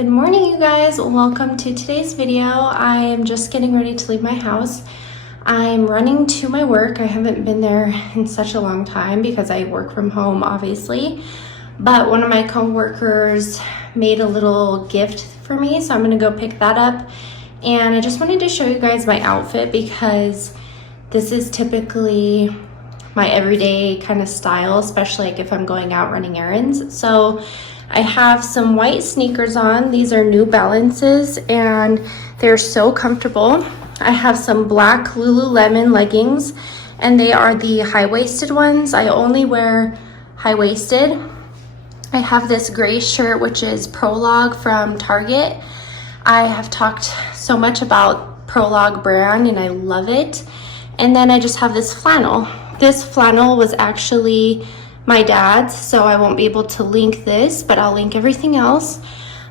Good morning, you guys. Welcome to today's video. I am just getting ready to leave my house. I'm running to my work. I haven't been there in such a long time because I work from home, obviously. But one of my coworkers made a little gift for me, so I'm gonna go pick that up. And I just wanted to show you guys my outfit because this is typically my everyday kind of style, especially like if I'm going out running errands. So I have some white sneakers on. These are New Balances and they're so comfortable. I have some black Lululemon leggings and they are the high-waisted ones. I only wear high-waisted. I have this gray shirt, which is Prologue from Target. I have talked so much about Prologue brand and I love it. And then I just have this flannel. This flannel was actually my dad's, so I won't be able to link this, but I'll link everything else.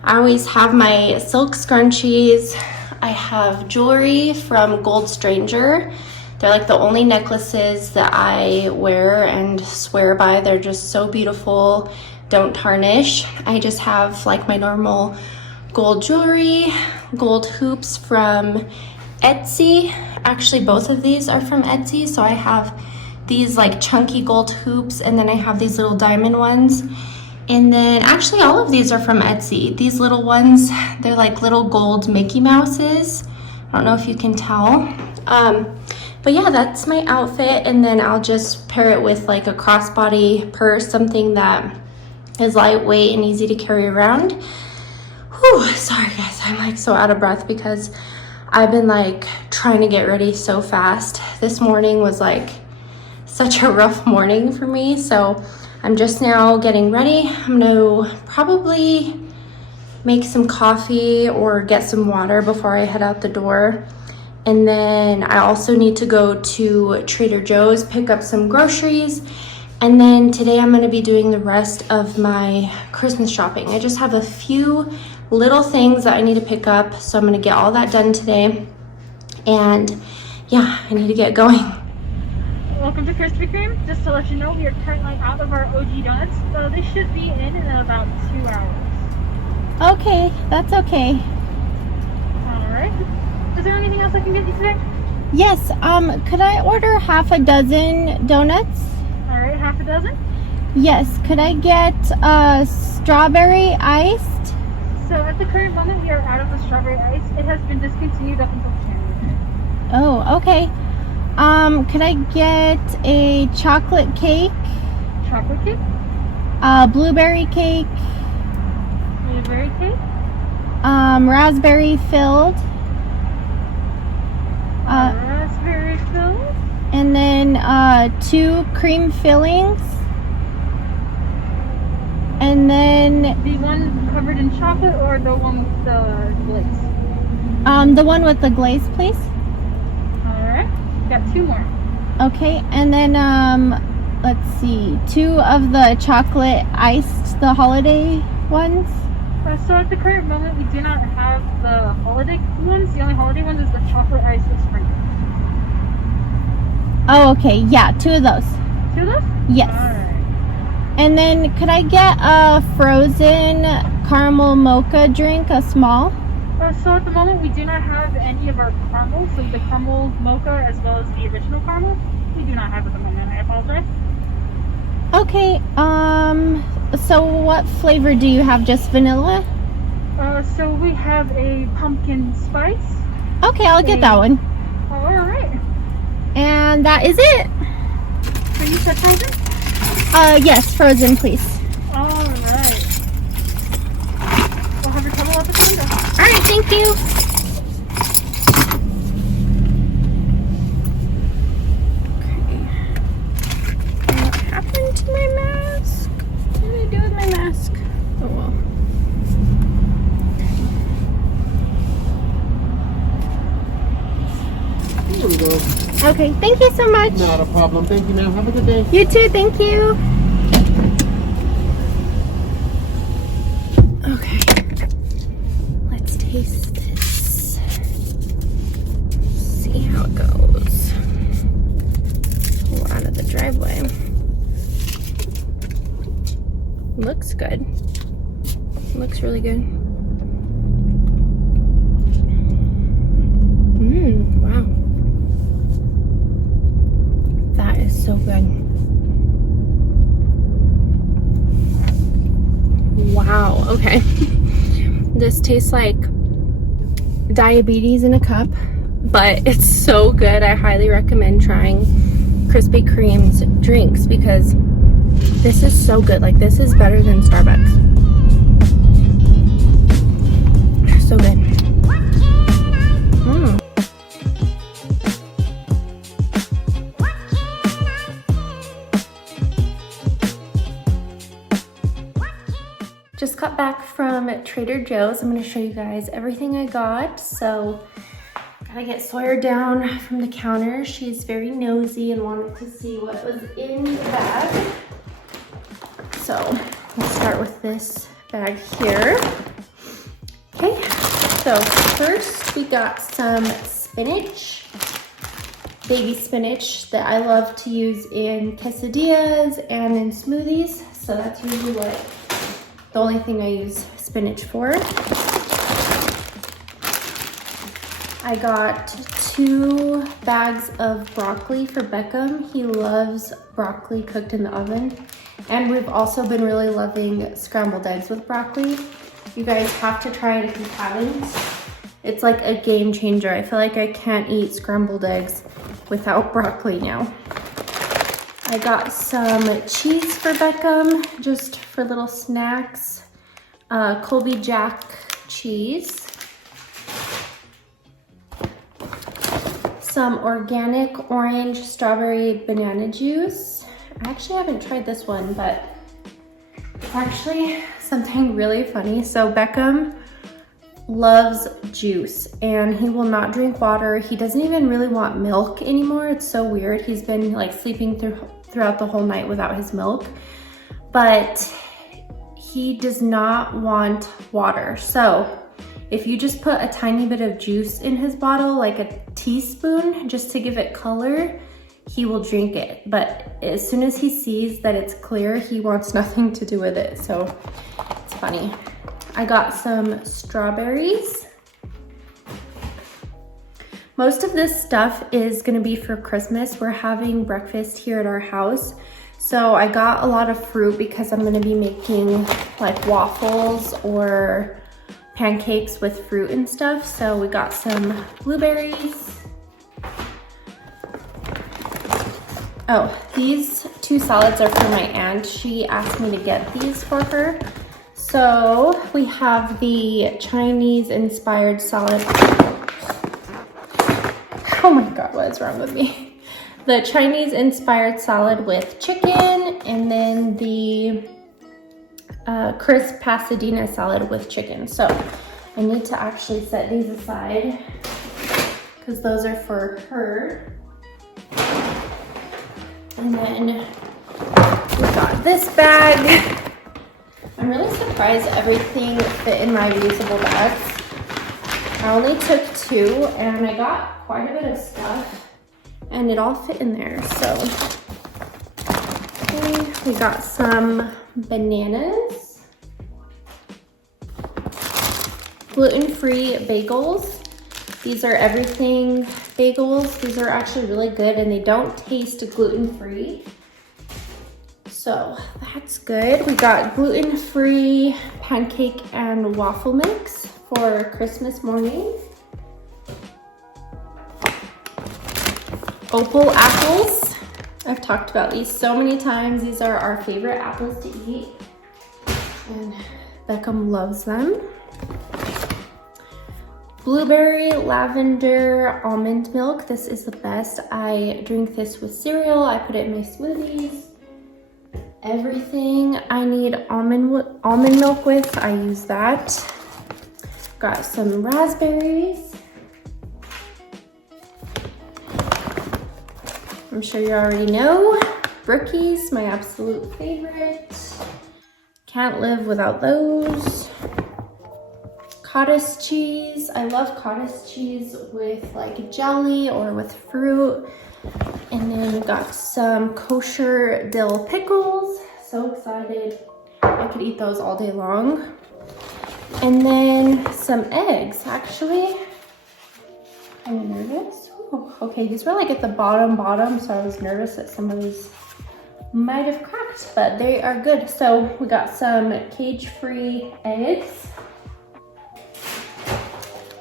I always have my silk scrunchies. I have jewelry from Gold Stranger. They're like the only necklaces that I wear and swear by. They're just so beautiful, don't tarnish. I just have like my normal gold jewelry, gold hoops from Etsy. Actually, both of these are from Etsy, so I have these like chunky gold hoops and then I have these little diamond ones. And then actually all of these are from Etsy. These little ones, they're like little gold Mickey Mouses. I don't know if you can tell. But yeah, that's my outfit. And then I'll just pair it with like a crossbody purse, something that is lightweight and easy to carry around. Whew, sorry guys, I'm like so out of breath because I've been like trying to get ready so fast. This morning was like such a rough morning for me, so I'm just now getting ready. I'm gonna probably make some coffee or get some water before I head out the door. And then I also need to go to Trader Joe's, pick up some groceries. And then today I'm gonna be doing the rest of my Christmas shopping. I just have a few little things that I need to pick up, so I'm gonna get all that done today. And yeah, I need to get going. Welcome to Krispy Kreme. Just to let you know, we are currently out of our OG donuts, so they should be in about 2 hours. Okay, that's okay. Alright. Is there anything else I can get you today? Yes, could I order half a dozen donuts? Alright, half a dozen? Yes, could I get strawberry iced? So at the current moment, we are out of the strawberry ice. It has been discontinued up until January. Oh, okay. Could I get a chocolate cake? Chocolate cake? Blueberry cake? Blueberry cake? Raspberry filled? Raspberry filled? And then 2 cream fillings? And then The one covered in chocolate or the one with the glaze? the one with the glaze, please. Alright. Got 2 more. Okay, and then let's see, 2 of the chocolate iced, the holiday ones. So at the current moment, we do not have the holiday ones. The only holiday ones is the chocolate ice with sprinkles. Oh, okay, yeah, 2 of those. 2 of those? Yes. Alright. And then could I get a frozen caramel mocha drink, a small? So at the moment, we do not have any of our caramels. So the caramel mocha as well as the original caramel, we do not have at the moment. I apologize. Okay, so what flavor do you have? Just vanilla? So we have a pumpkin spice. Okay, I'll get that one. Alright. And that is it. So you said frozen? Yes, frozen, please. Alright. We'll have your trouble at the window. Alright, thank you. Okay. What happened to my mask? What did I do with my mask? Oh well. Here we go. Okay, thank you so much. Not a problem. Thank you, ma'am. Have a good day. You too, thank you. Okay. Let's taste this. See how it goes. Pull out of the driveway. Looks good. Looks really good. okay. This tastes like diabetes in a cup, but it's so good. I highly recommend trying Krispy Kreme's drinks because this is so good. Like, this is better than Starbucks. So good. Just got back from Trader Joe's. I'm gonna show you guys everything I got. So, gotta get Sawyer down from the counter. She's very nosy and wanted to see what was in the bag. So, let's start with this bag here. Okay, so first we got some spinach, baby spinach that I love to use in quesadillas and in smoothies. So that's usually the only thing I use spinach for. I got 2 bags of broccoli for Beckham. He loves broccoli cooked in the oven. And we've also been really loving scrambled eggs with broccoli. You guys have to try it if you haven't. It's like a game changer. I feel like I can't eat scrambled eggs without broccoli now. I got some cheese for Beckham, just for little snacks. Colby Jack cheese. Some organic orange strawberry banana juice. I actually haven't tried this one, but it's actually something really funny. So Beckham loves juice and he will not drink water. He doesn't even really want milk anymore. It's so weird. He's been like sleeping throughout the whole night without his milk, but he does not want water. So if you just put a tiny bit of juice in his bottle, like a teaspoon, just to give it color, he will drink it. But as soon as he sees that it's clear, he wants nothing to do with it. So it's funny. I got some strawberries. Most of this stuff is gonna be for Christmas. We're having breakfast here at our house. So I got a lot of fruit because I'm gonna be making like waffles or pancakes with fruit and stuff. So we got some blueberries. Oh, these 2 salads are for my aunt. She asked me to get these for her. So we have the Chinese inspired salad. Oh my God, what is wrong with me? The Chinese inspired salad with chicken, and then the crisp Pasadena salad with chicken. So I need to actually set these aside because those are for her. And then we got this bag. I'm really surprised everything fit in my reusable bags. I only took 2 and I got quite a bit of stuff and it all fit in there. So okay, we got some bananas, gluten-free bagels. These are everything bagels. These are actually really good and they don't taste gluten-free. So that's good. We got gluten-free pancake and waffle mix for Christmas morning. Opal apples. I've talked about these so many times. These are our favorite apples to eat. And Beckham loves them. Blueberry lavender almond milk. This is the best. I drink this with cereal. I put it in my smoothies. Everything I need almond milk with, I use that. Got some raspberries. I'm sure you already know. Brookies, my absolute favorite. Can't live without those. Cottage cheese. I love cottage cheese with like jelly or with fruit. And then we got some kosher dill pickles. So excited. I could eat those all day long. And then some eggs, actually. I'm nervous. Ooh, okay, these were like at the bottom, so I was nervous that some of these might have cracked, but they are good. So we got some cage-free eggs.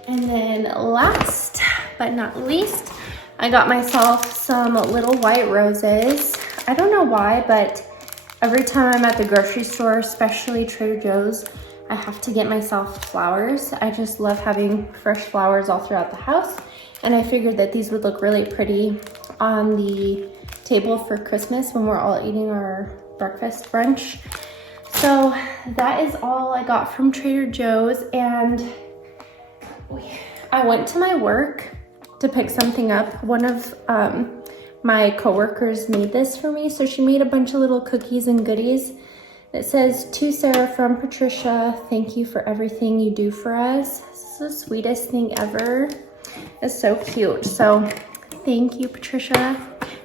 And then last but not least, I got myself some little white roses. I don't know why, but every time I'm at the grocery store, especially Trader Joe's, I have to get myself flowers. I just love having fresh flowers all throughout the house. And I figured that these would look really pretty on the table for Christmas when we're all eating our breakfast brunch. So that is all I got from Trader Joe's. And I went to my work to pick something up. One of my coworkers made this for me. So she made a bunch of little cookies and goodies. It says, "To Sarah from Patricia, thank you for everything you do for us." This is the sweetest thing ever. It's so cute. So thank you, Patricia.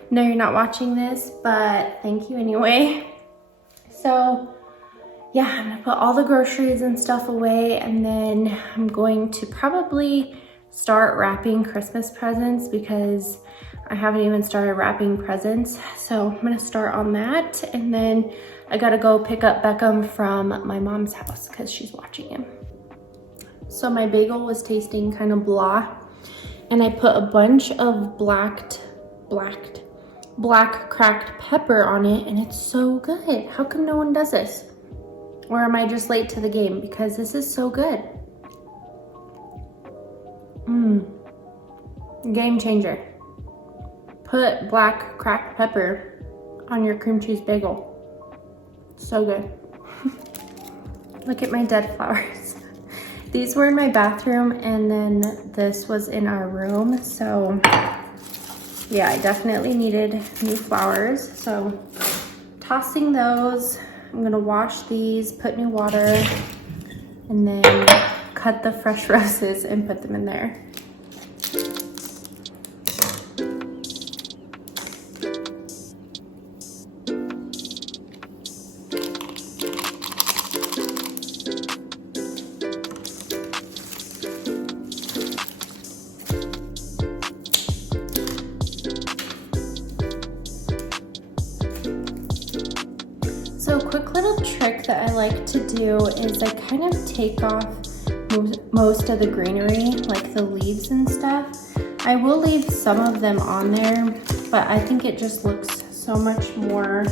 No, you're not watching this, but thank you anyway. So yeah, I'm gonna put all the groceries and stuff away, and then I'm going to probably start wrapping Christmas presents because I haven't even started wrapping presents. So I'm gonna start on that, and then I gotta go pick up Beckham from my mom's house because she's watching him. So my bagel was tasting kind of blah, and I put a bunch of black cracked pepper on it, and it's so good. How come no one does this? Or am I just late to the game? Because this is so good. Game changer. Put black cracked pepper on your cream cheese bagel. So good. Look at my dead flowers. These were in my bathroom, and then this was in our room. So yeah, I definitely needed new flowers. So tossing those. I'm gonna wash these, put new water, and then cut the fresh roses and put them in there. So a quick little trick that I like to do is I kind of take off most of the greenery, like the leaves and stuff. I will leave some of them on there, but I think it just looks so much more,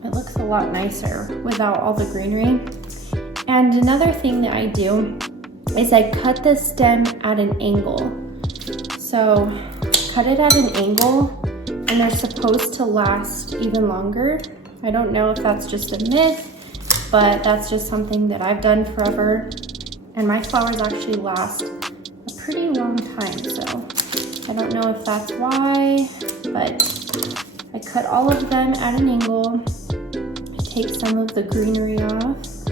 it looks a lot nicer without all the greenery. And another thing that I do is I cut the stem at an angle. So cut it at an angle, and they're supposed to last even longer. I don't know if that's just a myth, but that's just something that I've done forever. And my flowers actually last a pretty long time, so I don't know if that's why, but I cut all of them at an angle. I take some of the greenery off,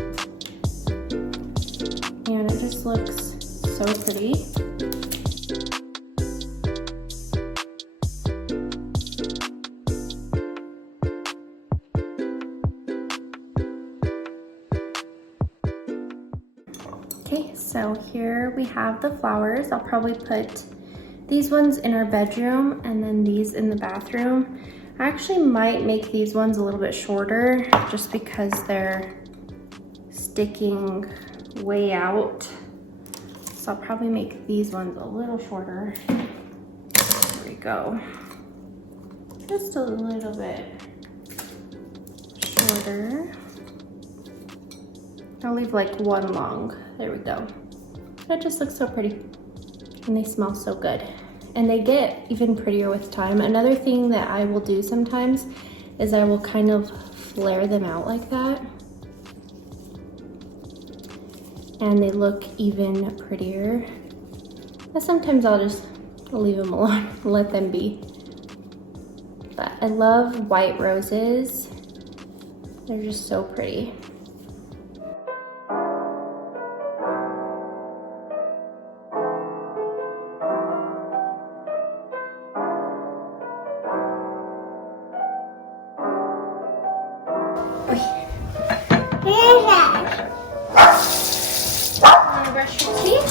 and it just looks so pretty. Okay, so here we have the flowers. I'll probably put these ones in our bedroom and then these in the bathroom. I actually might make these ones a little bit shorter just because they're sticking way out. So I'll probably make these ones a little shorter. There we go. Just a little bit shorter. I'll leave like one long. There we go. That just looks so pretty. And they smell so good. And they get even prettier with time. Another thing that I will do sometimes is I will kind of flare them out like that. And they look even prettier. But sometimes I'll just leave them alone, let them be. But I love white roses. They're just so pretty. Brush your teeth.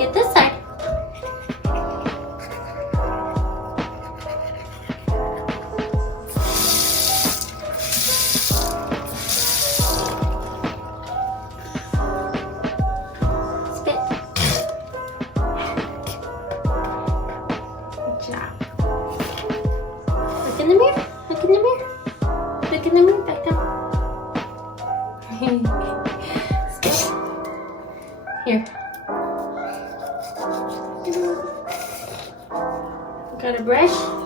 get this side. Spit. Good job. Look in the mirror. Look in the mirror. Look in the mirror. Back down. Spit. Here. Got a brush?